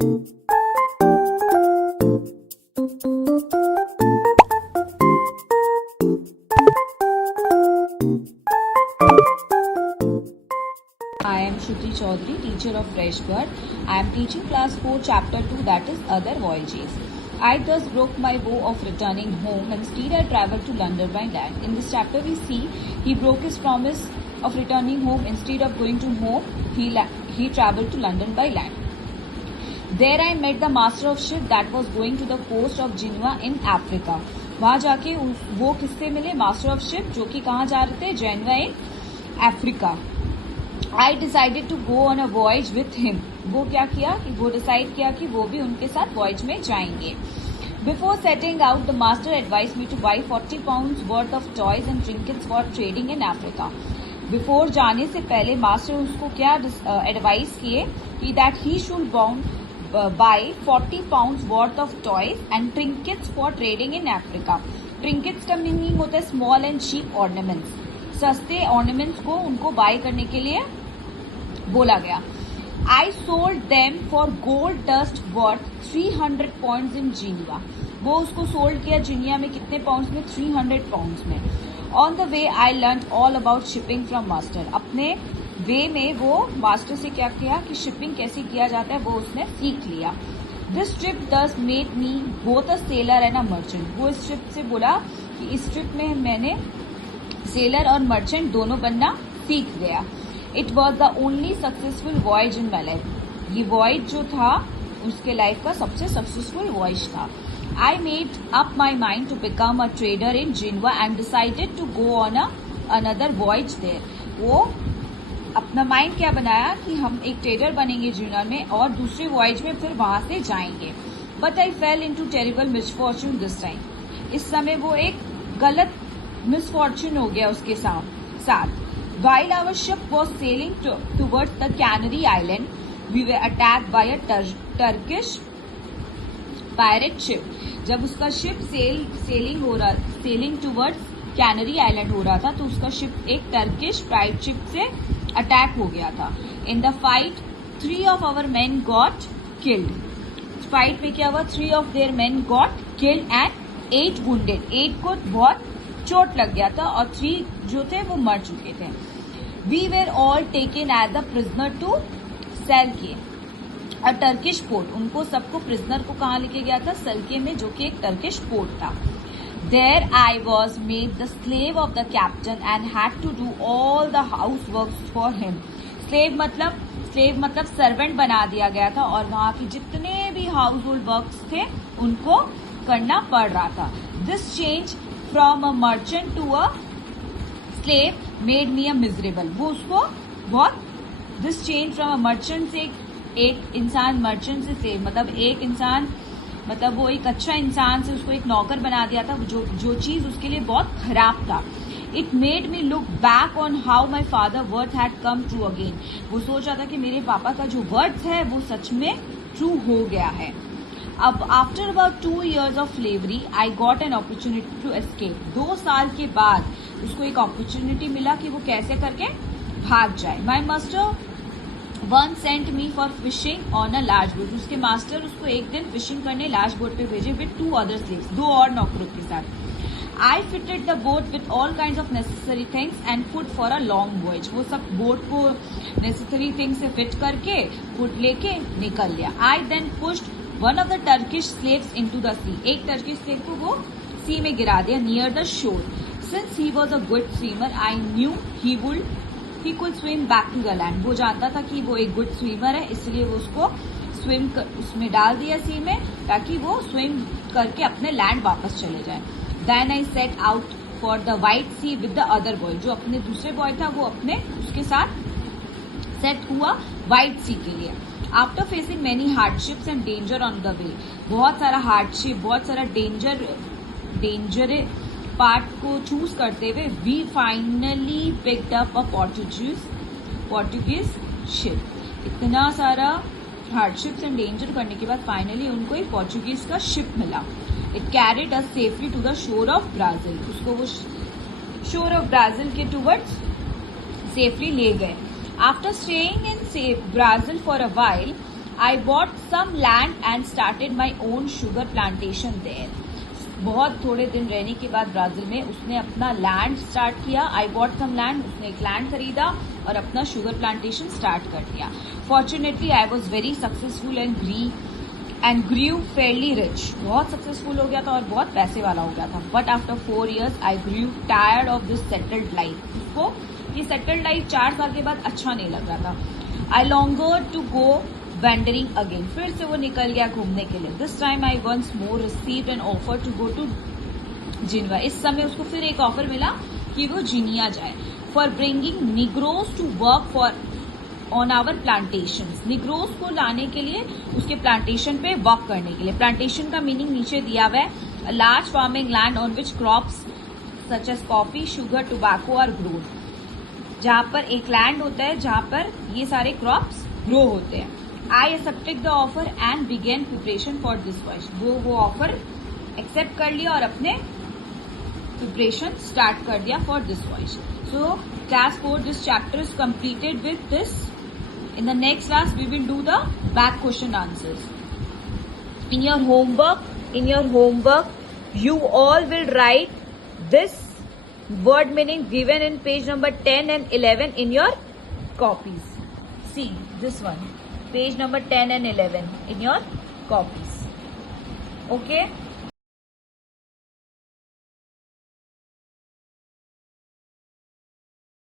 I am Shruti Chaudhary, teacher of Freshbird. I am teaching class 4, chapter 2, that is Other Voyages. I thus broke my vow of returning home. Instead, I travelled to London by land. In this chapter, we see he broke his promise of returning home. Instead of going to home, he travelled to London by land. There I met the master of ship that was going to the coast of Genoa in Africa. वहाँ जाके वो किससे मिले? Master of ship, जो कि कहाँ जा रहे थे? Geneva in Africa. I decided to go on a voyage with him. वो क्या किया कि वो डिसाइड किया कि वो भी उनके साथ voyage में जाएंगे. Before setting out, the master advised me to buy 40 pounds worth of toys and trinkets for trading in Africa. Before जाने से पहले मास्टर उसको क्या एडवाइस किए कि that he should buy 40 pounds worth of toys and trinkets for trading in Africa. Trinkets का meaning होता है small and cheap ornaments. सस्ते ornaments को उनको बाय करने के लिए बोला गया. I sold them for gold dust worth 300 pounds in Geneva. वो उसको सोल्ड किया जिनिया में कितने पाउंड्स में? 300 पाउंड्स में. On the way I learned all about shipping from master. अपने वे में वो मास्टर से क्या किया कि शिपिंग कैसे किया जाता है वो उसने सीख लिया. This trip thus made me both a sailor and a merchant. वो इस ट्रिप से बोला कि इस ट्रिप में मैंने सेलर और मर्चेंट दोनों बनना सीख गया. It was the only successful voyage in my life. ये voyage जो था उसके लाइफ का सबसे सक्सेसफुल voyage था. I made up my mind to become a trader in Genoa and decided to go on another voyage there. वो अपना mind क्या बनाया कि हम एक ट्रेडर बनेंगे जीना में और दूसरे वॉयज में फिर वहां से जाएंगे. But I fail into terrible misfortune this time. इस समय वो एक गलत मिसफॉर्च्यून हो गया उसके साथ. While our ship was sailing towards the Canary Island, we were attacked by a Turkish pirate ship. जब उसका ship selling towards canary island हो रहा था तो उसका शिप एक टर्किश पायरेट शिप से अटैक हो गया था. In the fight 3 of our men got killed. Fight में क्या हुआ? 3 of their men got killed and 8 wounded. 8 को बहुत चोट लग गया था और 3 जो थे वो मर चुके थे. We were all taken as the prisoner to Selke, a Turkish port. उनको सबको प्रिजनर को कहाँ लेके गया था? सल्के में, जो कि एक टर्किश पोर्ट था. There I was made the slave of the captain and had to do all the housework for him. slave मतलब सर्वेंट बना दिया गया था और वहाँ की जितने भी हाउस होल्ड वर्क्स थे उनको करना पड़ रहा था. This change from a merchant to a slave made me a miserable. वो उसको बहुत this change from a merchant से एक इंसान merchant से slave मतलब वो एक अच्छा इंसान से उसको एक नौकर बना दिया था, जो चीज उसके लिए बहुत खराब था. It made me look back on how my father worth had come true again. वो सोच रहा था कि मेरे पापा का जो वर्थ है वो सच में ट्रू हो गया है. अब after about 2 years of slavery I got an opportunity to escape. 2 साल के बाद उसको एक अपॉर्चुनिटी मिला कि वो कैसे करके भाग जाए. My master one sent me for fishing on a large boat. उसके मास्टर उसको एक दिन फिशिंग करने लार्ज बोट पे भेजे विद 2 other slaves, 2 और नौकरों के साथ. I fitted the boat with all kind of necessary things and food for a long voyage. वो सब बोट को नेसेसरी थिंग्स से फिट करके फूड लेके निकल लिया. I then pushed one of the Turkish slaves into the sea. एक Turkish slave को वो सी में गिरा दिया near the shore. Since he was a good swimmer I knew he could swim back to the land. वो जानता था कि वो एक गुड स्विमर है, इसलिए वो उसको उसमें डाल दिया सी में ताकि वो स्विम करके अपने लैंड वापस चले जाए. Then I set out for the White Sea with the other boy. जो अपने दूसरे बॉय था वो उसके साथ सेट हुआ व्हाइट सी के लिए. After facing many hardships and danger on the way. बहुत सारा हार्डशिप, बहुत सारा डेंजर पार्ट को चूज करते हुए we finally picked up a Portuguese ship. इतना सारा हार्डशिप्स एंड डेंजर करने के बाद फाइनली उनको एक पोर्चुगीज का शिप मिला. It carried us safely to the shore of Brazil. उसको वो शोर ऑफ ब्राजील के टूवर्ड्स सेफली ले गए. After staying in Brazil for a while I bought some land and started my own sugar plantation there. बहुत थोड़े दिन रहने के बाद ब्राजील में उसने अपना लैंड स्टार्ट किया. I bought some land, उसने एक लैंड खरीदा और अपना शुगर प्लांटेशन स्टार्ट कर दिया. Fortunately, I was very successful and grew fairly rich. बहुत सक्सेसफुल हो गया था और बहुत पैसे वाला हो गया था. But after 4 years, I grew tired of this settled life. उसको ये सेटल्ड लाइफ 4 साल के बाद अच्छा नहीं लग रहा था. I longed to go wandering again. फिर से वो निकल गया घूमने के लिए. This time I once more received an offer to go to Geneva. इस समय उसको फिर एक ऑफर मिला कि वो जीनिया जाए for bringing Negroes to work on our plantations. Negroes को लाने के लिए उसके प्लांटेशन पे वर्क करने के लिए. प्लांटेशन का मीनिंग नीचे दिया हुआ है. A large farming land on which crops such as coffee, sugar, tobacco are grown. जहाँ पर एक लैंड होता है जहाँ पर ये सारे क्रॉप्स ग्रो होते हैं. I accepted the offer and began preparation for this voyage. वो ऑफर एक्सेप्ट कर लिया और अपने प्रिपरेशन स्टार्ट कर दिया for this voyage. So class 4 this chapter is completed with this. In the next class we will do the back question answers. In your homework, you all will write this word meaning given in page number 10 and 11 in your copies. See this one, page number 10 and 11 in your copies. Okay.